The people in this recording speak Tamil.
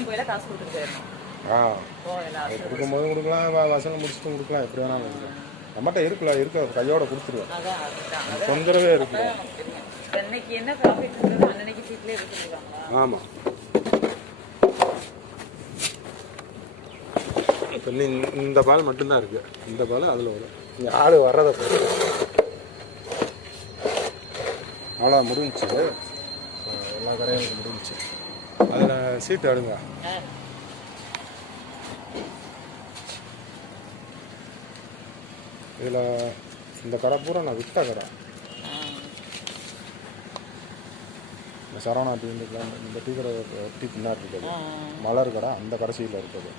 வாங்கி போயில காசு கொடுத்துட்டு போயிடணும். கொடுக்கும்போது கொடுக்கலாம், வசனம் முடிச்சுட்டு கொடுக்கலாம், எப்படி வேணாலும் கொடுக்கலாம். நம்மகிட்ட இருக்க கையோட கொடுத்துருவேன். தொந்தரவே இருக்கு. இன்னைக்கு என்ன ப்ராஃபிட் இருக்குது அன்னைக்கு சீட்லேயே கொடுத்துருக்காங்களா? ஆமாம். இப்போ இந்த பால் மட்டும்தான் இருக்குது. இந்த பால் அதில் வரும். இங்கே ஆள் வர்றதை அவ்வளோ முடிஞ்சிச்சு. எல்லா கரையும் முடிஞ்சிச்சு. அதில் சீட்டு எடுங்க. இதில் இந்த கடை பூரா நான் விட்ட கடை. இந்த சரவணா டீ இந்த டீ கடை டீ பின்னாடி இருக்குது. மலர் கடை அந்த கடைசியில் இருக்குது.